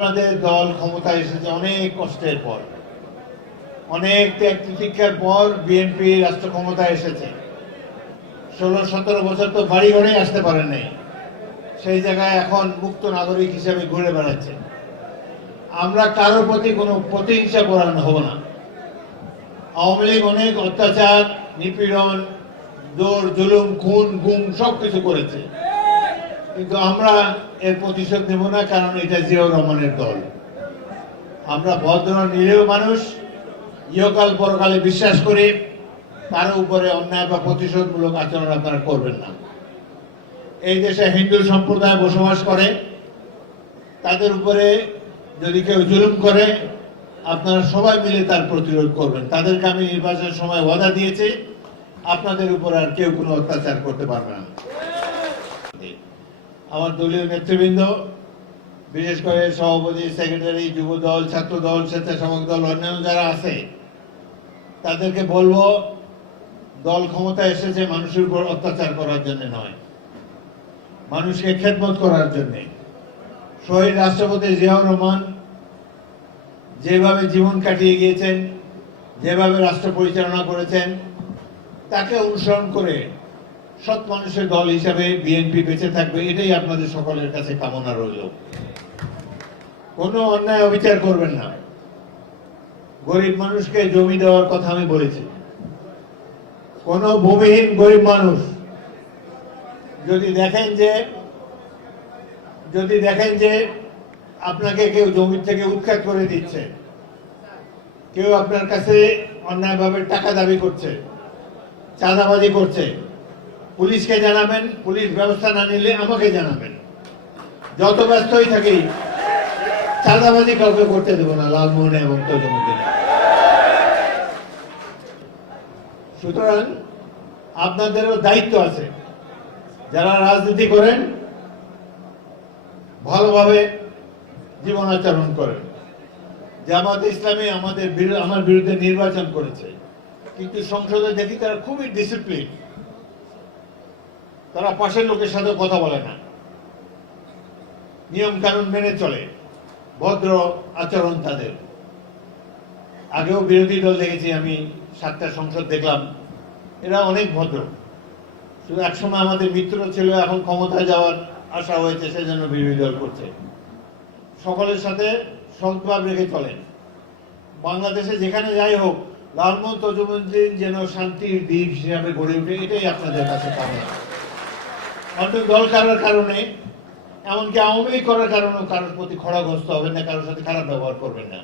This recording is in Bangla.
আমাদের দল ক্ষমতায় এসেছে অনেক কষ্টের পর, অনেক ত্যাগ তিতিক্ষার পর বিএনপি রাষ্ট্র ক্ষমতায় এসেছে। 16-17 বছর তো বাড়ি ঘরেই আসতে পারে নাই, সেই জায়গায় এখন মুক্ত নাগরিক হিসেবে ঘুরে বেড়াচ্ছে। আমরা কারোর প্রতি কোনো প্রতিহিংসা পরায়ণ হব না। আওয়ামী লীগ অনেক অত্যাচার, নিপীড়ন, জোর জুলুম, খুন গুম সবকিছু করেছে, কিন্তু আমরা এর প্রতিশোধ নেব না, কারণ এটা জিয়াউর রহমানের দল। আমরা ভদ্র নিরীহ মানুষ, ইহকাল পরকালে বিশ্বাস করি। কারো উপরে অন্যায় বা প্রতিশোধমূলক আচরণ আপনারা করবেন না। এই দেশে হিন্দু সম্প্রদায় বসবাস করে, তাদের উপরে যদি কেউ জুলুম করে আপনারা সবাই মিলে তার প্রতিরোধ করবেন। তাদেরকে আমি নির্বাচনের সময় ওয়াদা দিয়েছি, আপনাদের উপর আর কেউ কোনো অত্যাচার করতে পারবে না। আমার দলীয় নেতৃবৃন্দ, বিশেষ করে সভাপতি, সেক্রেটারি, যুব দল, ছাত্র দল, স্বেচ্ছাসেবক দল, অন্যান্য যারা আছে, তাদেরকে বলবো, দল ক্ষমতায় এসেছে মানুষের উপর অত্যাচার করার জন্য নয়, মানুষকে খেদমত করার জন্য। শহীদ রাষ্ট্রপতি জিয়াউর রহমান যেভাবে জীবন কাটিয়ে গিয়েছেন, যেভাবে রাষ্ট্র পরিচালনা করেছেন, তাকে অনুসরণ করে সৎ মানুষের দল হিসাবে বিএনপি বেঁচে থাকবে, এটাই আপনাদের সকলের কাছে কামনা রইল। কোনো অন্যায় অবিচার করবেন না। গরিব মানুষকে জমি দেওয়ার কথা আমি বলেছি। কোন ভূমিহীন গরিব মানুষ যদি দেখেন যে আপনাকে কেউ জমি থেকে উৎখাত করে দিচ্ছে, কেউ আপনার কাছে অন্যায়ভাবে টাকা দাবি করছে, চাঁদাবাজি করছে, পুলিশকে জানাবেন। পুলিশ ব্যবস্থা না নিলে আমাকে জানাবেন। যত ব্যস্তই থাকি, চাঁদাবাজি কাউকে করতে দেব না, লালমোহনে এবং তজুমুদ্দিনে। সুতরাং আপনাদেরও দায়িত্ব আছে, যারা রাজনীতি করেন ভালোভাবে জীবন আচরণ করেন। জামাত ইসলামী আমার বিরুদ্ধে নির্বাচন করেছে, কিন্তু সংসদে দেখি তারা খুবই ডিসিপ্লিন। তারা পাশের লোকের সাথে কথা বলে না, নিয়ম কানুন মেনে চলে, ভদ্র আচরণ তাদের। আগেও বিরোধী দল দেখেছি আমি, 7টা সংসদ দেখলাম, এরা অনেক ভদ্র। শুধু একসময় আমাদের মিত্র ছিল, এখন ক্ষমতায় যাওয়ার আশা হয়েছে, সেজন্য বিরোধী দল করছে। সকলের সাথে সদ্ভাব রেখে চলেন। বাংলাদেশে যেখানে যাই হোক, লালমোহন তজুমুদ্দিন যেন শান্তির দ্বীপ হিসাবে গড়ে ওঠে, এটাই আপনাদের কাছে কামনা। অন্য দল করার কারণে, এমনকি আওয়ামী লীগ করার কারণেও কারোর প্রতি খড়াগ্রস্ত হবেন না, কারোর সাথে খারাপ ব্যবহার করবেন না।